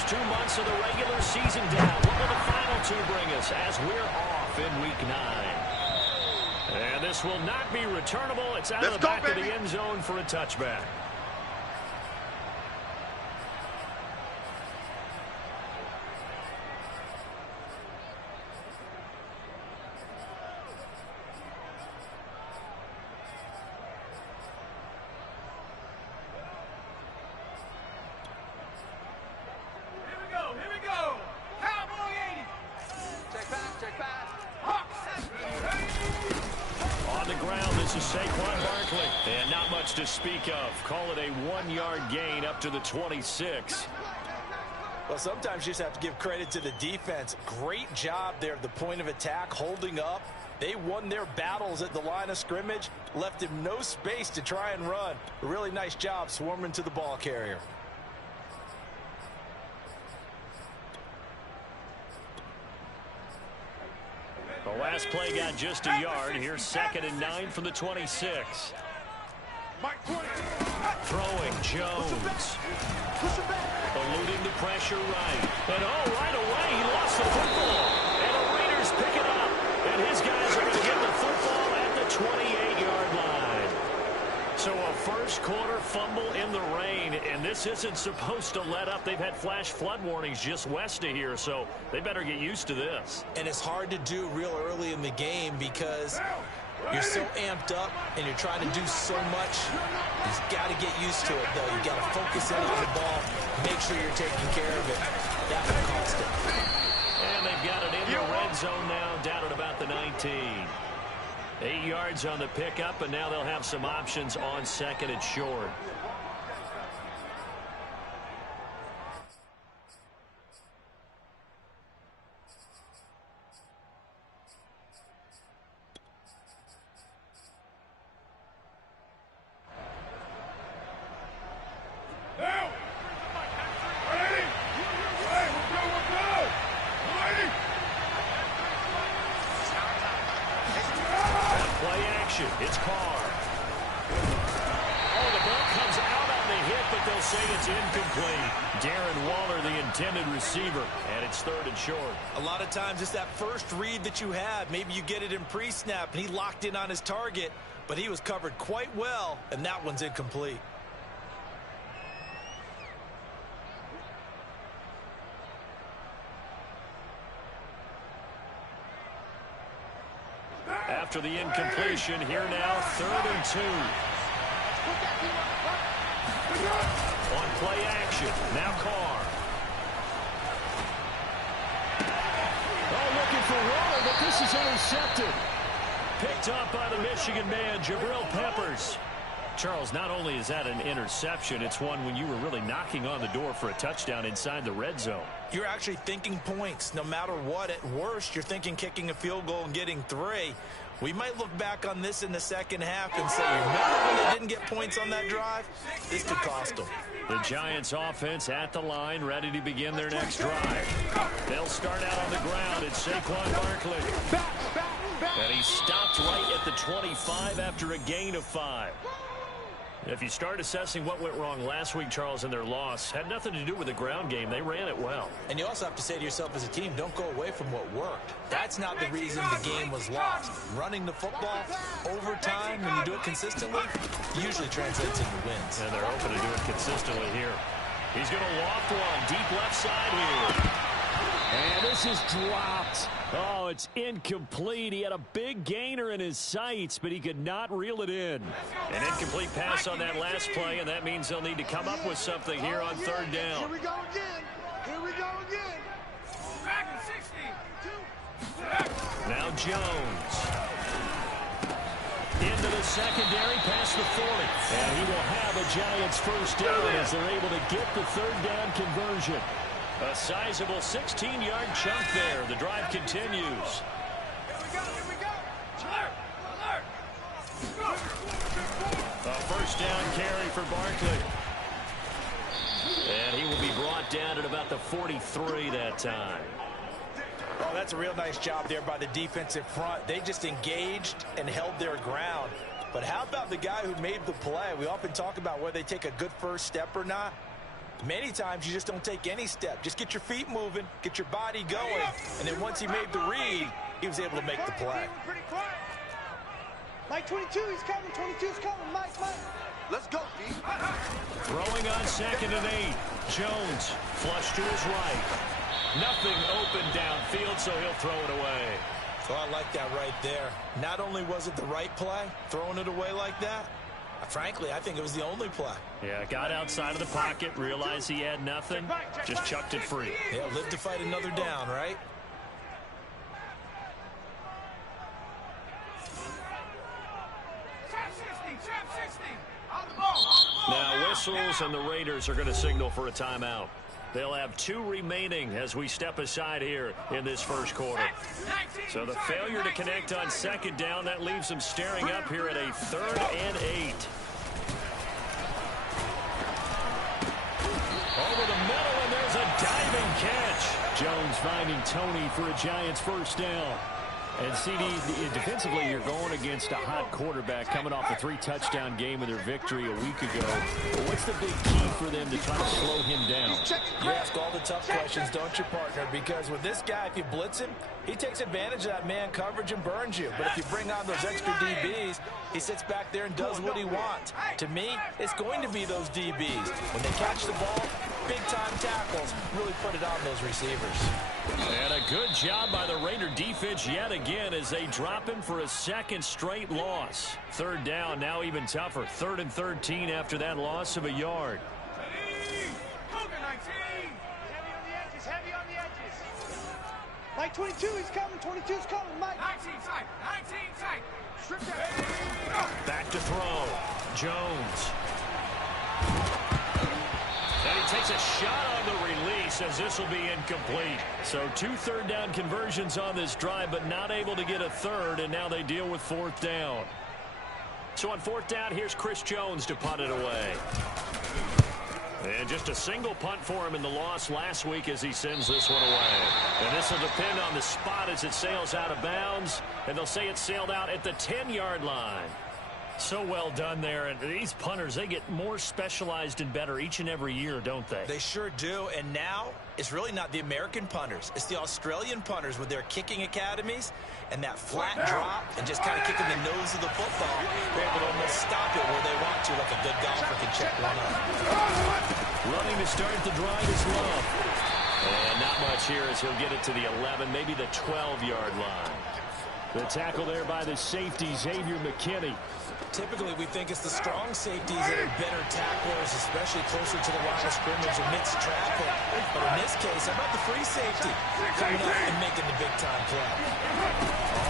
first 2 months of the regular season down. What will the final two bring us as we're off in Week 9? And this will not be returnable. It's out of the back of the end zone for a touchback. To speak of. Call it a 1-yard gain up to the 26. Well, sometimes you just have to give credit to the defense. Great job there at the point of attack, holding up. They won their battles at the line of scrimmage, left him no space to try and run. A really nice job swarming to the ball carrier. The last play got just a yard. Here's 2nd and 9 from the 26. Throwing Jones. Eluding the pressure right. And right away he lost the football. And the Raiders pick it up. And his guys are going to get the football at the 28-yard line. So a first quarter fumble in the rain. And this isn't supposed to let up. They've had flash flood warnings just west of here. So they better get used to this. And it's hard to do real early in the game because you're so amped up and you're trying to do so much. You've got to get used to it, though. You've got to focus in on the ball, make sure you're taking care of it. That will cost it. And they've got it in the red zone now, down at about the 19. 8 yards on the pickup, and now they'll have some options on 2nd and short. It's Carr. Oh, the ball comes out on the hit, but they'll say it's incomplete. Darren Waller, the intended receiver, and it's 3rd and short. A lot of times it's that first read that you have. Maybe you get it in pre-snap, and he locked in on his target, but he was covered quite well, and that one's incomplete. After the incompletion, here now, 3rd and 2. On play action, now Carr. Oh, looking for Waller, but this is intercepted. Picked up by the Michigan man, Jabril Peppers. Charles, not only is that an interception, it's one when you were really knocking on the door for a touchdown inside the red zone. You're actually thinking points no matter what. At worst, you're thinking kicking a field goal and getting 3. We might look back on this in the second half and say, remember when they didn't get points on that drive? This could cost them. The Giants offense at the line, ready to begin their next drive. They'll start out on the ground. It's Saquon Barkley. And he stopped right at the 25 after a gain of 5. If you start assessing what went wrong last week, Charles, in their loss, had nothing to do with the ground game. They ran it well. And you also have to say to yourself as a team, don't go away from what worked. That's not the reason the game was lost. Running the football over time, when you do it consistently, usually translates into wins. And they're hoping to do it consistently here. He's going to loft one deep left side here. And this is dropped. Oh, it's incomplete. He had a big gainer in his sights, but he could not reel it in. An incomplete pass on that last play, and that means they'll need to come up with something here on 3rd down. Here we go again. Here we go again. Back at 60. Now Jones. Into the secondary, past the 40. And he will have a Giants first down as they're able to get the 3rd down conversion. A sizable 16-yard chunk there. The drive continues. Here we go. Alert. A first down carry for Barkley. And he will be brought down at about the 43 that time. Oh, that's a real nice job there by the defensive front. They just engaged and held their ground. But how about the guy who made the play? We often talk about whether they take a good first step or not. Many times you just don't take any step. Just get your feet moving, get your body going, and then once he made the read, he was able to make the play. Mike 22, he's coming. 22's coming. Mike. Let's go, D. Throwing on 2nd and 8. Jones flush to his right. Nothing open downfield, so he'll throw it away. So I like that right there. Not only was it the right play, throwing it away like that, frankly, I think it was the only play. Yeah, got outside of the pocket, realized he had nothing, just chucked it free. Yeah, live to fight another down, right? Now whistles, and the Raiders are going to signal for a timeout. They'll have 2 remaining as we step aside here in this first quarter. So the failure to connect on 2nd down, that leaves them staring up here at a 3rd and 8. Over the middle, and there's a diving catch. Jones finding Tony for a Giants first down. And CD, defensively, you're going against a hot quarterback coming off a 3-touchdown game in their victory a week ago. But what's the big key for them to try to slow him down? You ask all the tough questions, don't you, partner? Because with this guy, if you blitz him, he takes advantage of that man coverage and burns you. But if you bring on those extra DBs, he sits back there and does what he wants. To me, it's going to be those DBs. When they catch the ball, big-time tackles really put it on those receivers. And a good job by the Raider defense yet again as they drop him for a 2nd straight loss. 3rd down, now even tougher. 3rd and 13 after that loss of a yard. Heavy on the edges. Mike 22, he's coming. 22's coming. Mike. 19 tight. Strip that. Back to throw. Jones. And he takes a shot on the release as this will be incomplete. So 2 3rd down conversions on this drive, but not able to get a 3rd, and now they deal with 4th down. So on 4th down, here's Chris Jones to punt it away. And just a single punt for him in the loss last week as he sends this one away. And this will depend on the spot as it sails out of bounds, and they'll say it sailed out at the 10-yard line. So well done there, and these punters, they get more specialized and better each and every year, don't they? They sure do, and now it's really not the American punters. It's the Australian punters with their kicking academies and that flat drop and just kind of kicking the nose of the football. They're able to almost stop it where they want to, like a good golfer can check one up. Running to start the drive is Love. And not much here as he'll get it to the 11, maybe the 12-yard line. The tackle there by the safety, Xavier McKinney. Typically, we think it's the strong safeties that are better tacklers, especially closer to the line of scrimmage amidst traffic. But in this case, how about the free safety coming up and making the big-time play?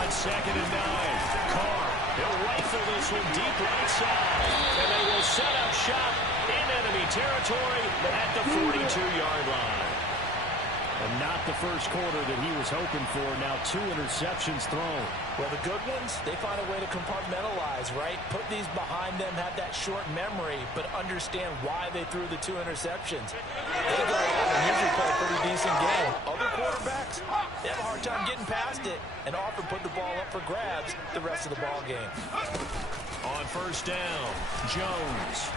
On 2nd and 9, Carr. He'll rifle this one deep right side. And they will set up shop in enemy territory at the 42-yard line. And not the first quarter that he was hoping for. Now 2 interceptions thrown. Well, the good ones, they find a way to compartmentalize, right? Put these behind them, have that short memory, but understand why they threw the 2 interceptions. They go out and usually play a pretty decent game. Other quarterbacks, they have a hard time getting past it and often put the ball up for grabs the rest of the ball game. On 1st down, Jones.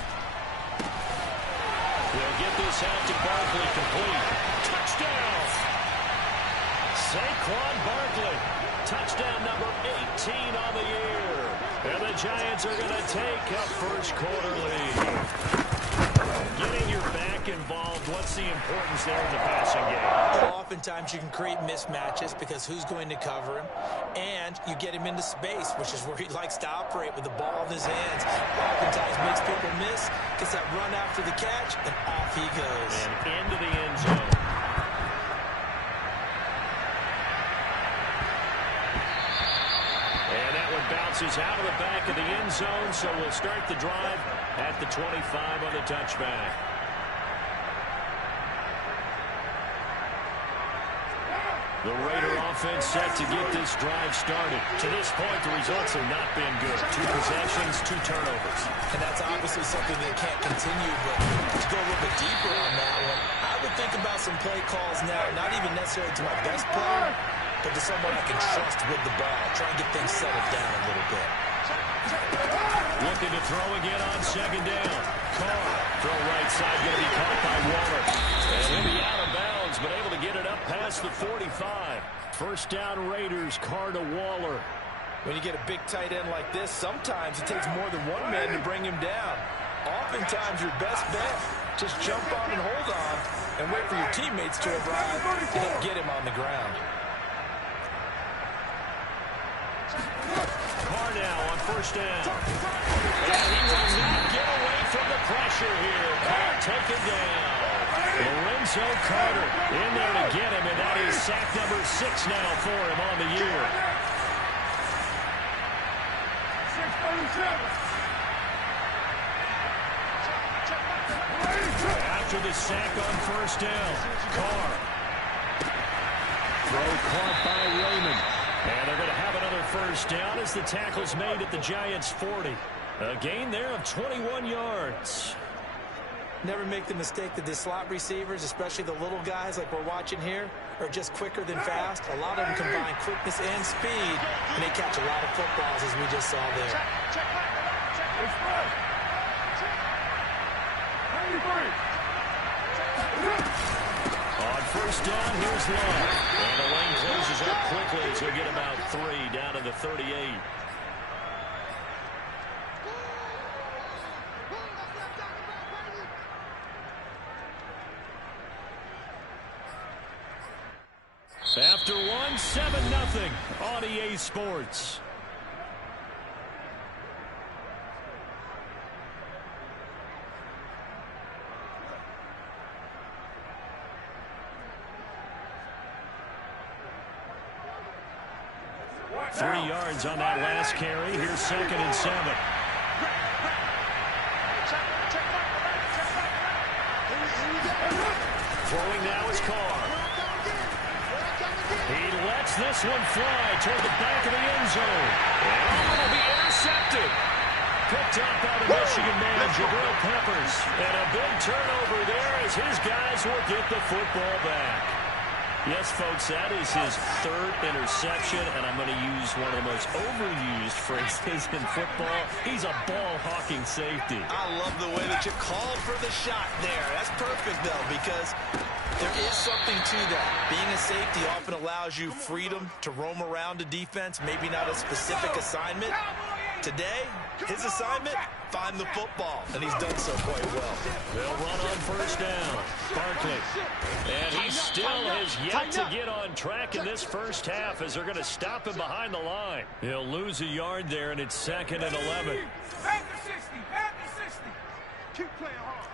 They'll get this out to Barkley complete. Touchdown! Saquon Barkley. Touchdown number 18 on the year. And the Giants are going to take a first quarter lead. Getting your back involved, what's the importance there in the passing game? Well, oftentimes you can create mismatches because who's going to cover him? And you get him into space, which is where he likes to operate with the ball in his hands. Oftentimes makes people miss, gets that run after the catch, and off he goes. And into the end zone. And that one bounces out of the back of the end zone, so we'll start the drive at the 25 on the touchback. The Raider offense set to get this drive started. To this point, the results have not been good. 2 possessions, 2 turnovers. And that's obviously something that can't continue, but to go a little bit deeper on that one, I would think about some play calls now, not even necessarily to my best player, but to someone I can trust with the ball. Try and get things settled down a little bit. Looking to throw again on 2nd down. Carr. Throw right side, going to be caught by Waller. And he'll be out of bounds, but able to get it up past the 45. First down Raiders, Carr to Waller. When you get a big tight end like this, sometimes it takes more than one man to bring him down. Oftentimes, your best bet, just jump on and hold on and wait for your teammates to arrive to help get him on the ground. Carr now on first down. And he will not get away from the pressure here. Carr taken down. Lorenzo Carter in there to get him, and that is sack number 6 now for him on the year. After the sack on first down, Carr. Throw caught by Raymond. And they're going to have another first down as the tackle's made at the Giants' 40. A gain there of 21 yards. Never make the mistake that the slot receivers, especially the little guys like we're watching here, are just quicker than fast. A lot of them combine quickness and speed, and they catch a lot of footballs, as we just saw there. On first down, here's Love. And the lane closes up quickly as he'll get about 3 down to the 38. After 1, 7-0 on EA Sports. Three yards on that last carry. Here's 2nd and 7. Throwing now is Carr. He lets this one fly toward the back of the end zone. And it'll be intercepted. Picked up by the Michigan man, Jabril Peppers. And a big turnover there as his guys will get the football back. Yes, folks, that is his 3rd interception, and I'm going to use one of the most overused phrases in football. He's a ball-hawking safety. I love the way that you called for the shot there. That's perfect, though, because there is something to that. Being a safety often allows you freedom to roam around a defense, maybe not a specific assignment. Today, his assignment, find the football, and he's done so quite well. They'll run on first down. Barkley. And he still has yet to get on track in this first half as they're going to stop him behind the line. He'll lose a yard there, and it's 2nd and 11. Back to 60. Back to 60. Keep playing hard.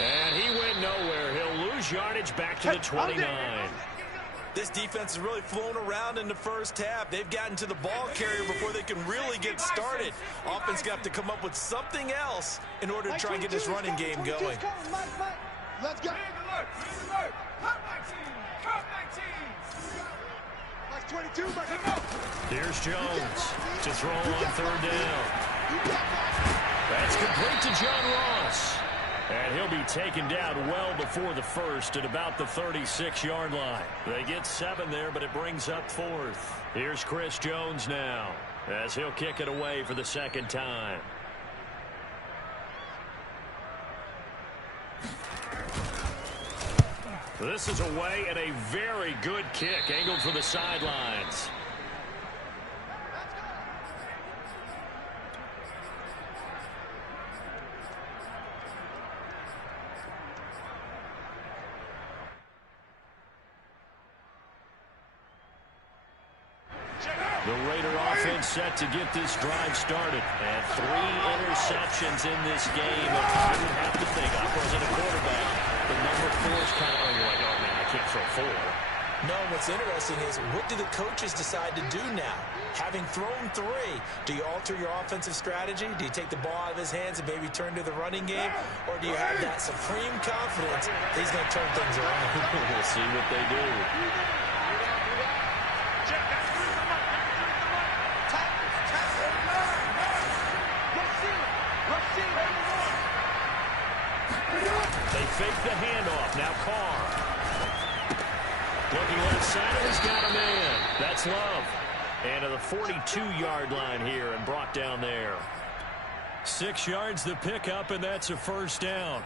And he went nowhere. He'll lose yardage back to the 29. This defense has really flown around in the first half. They've gotten to the ball carrier before they can really get started. Offense got to come up with something else in order to try and get this running game going. Let's go. Here's Jones to throw on 3rd down. That's complete to John Ross. And he'll be taken down well before the first at about the 36-yard line. They get 7 there, but it brings up 4th. Here's Chris Jones now as he'll kick it away for the 2nd time. This is away and a very good kick angled for the sidelines. The Raider offense set to get this drive started. And 3 interceptions in this game. And I would have to think, I wasn't a quarterback, but number 4 is kind of like, oh, man, I can't throw 4. No, what's interesting is, what do the coaches decide to do now? Having thrown 3, do you alter your offensive strategy? Do you take the ball out of his hands and maybe turn to the running game? Or do you have that supreme confidence that he's going to turn things around? We'll see what they do. They fake the handoff. Now Carr. Looking left side, and he's got a man. That's Love. And to the 42-yard line here and brought down there. 6 yards the pickup, and that's a first down.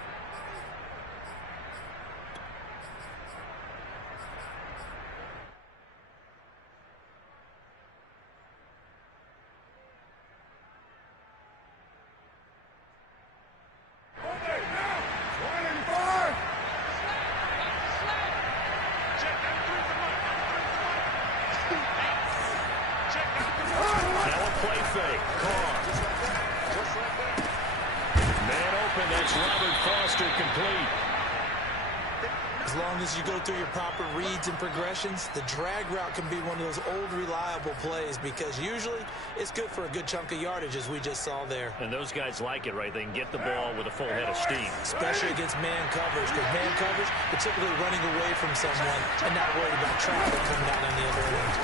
As you go through your proper reads and progressions, the drag route can be one of those old reliable plays because usually it's good for a good chunk of yardage, as we just saw there. And those guys like it, right? They can get the ball with a full head of steam. Especially against man coverage, because man coverage, you're typically running away from someone and not worried about traffic coming out on the other end.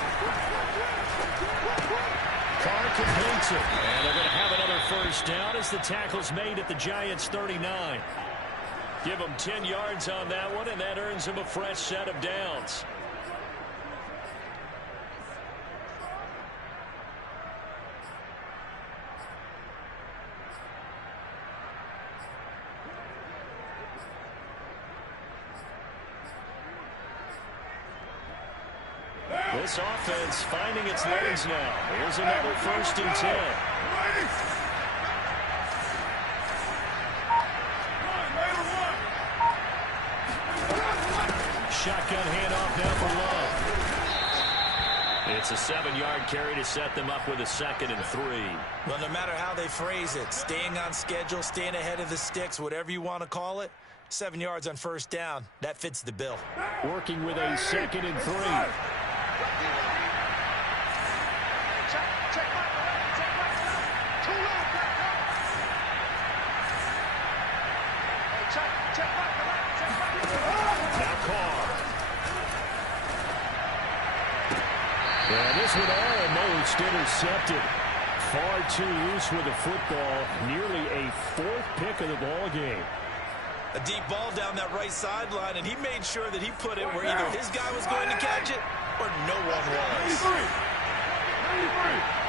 Carr completes it, and they're going to have another first down as the tackle's made at the Giants' 39. Give them 10 yards on that one, and that earns them a fresh set of downs. This offense finding its legs now. Here's another 1st and 10. Shotgun handoff now for Love. It's a 7-yard carry to set them up with a 2nd and 3. Well, no matter how they phrase it, staying on schedule, staying ahead of the sticks, whatever you want to call it, 7 yards on first down, that fits the bill. Working with a 2nd and 3. And this one almost intercepted. Far too loose with the football. Nearly a 4th pick of the ball game. A deep ball down that right sideline, and he made sure that he put it where either his guy was going to catch it or no one was. 93.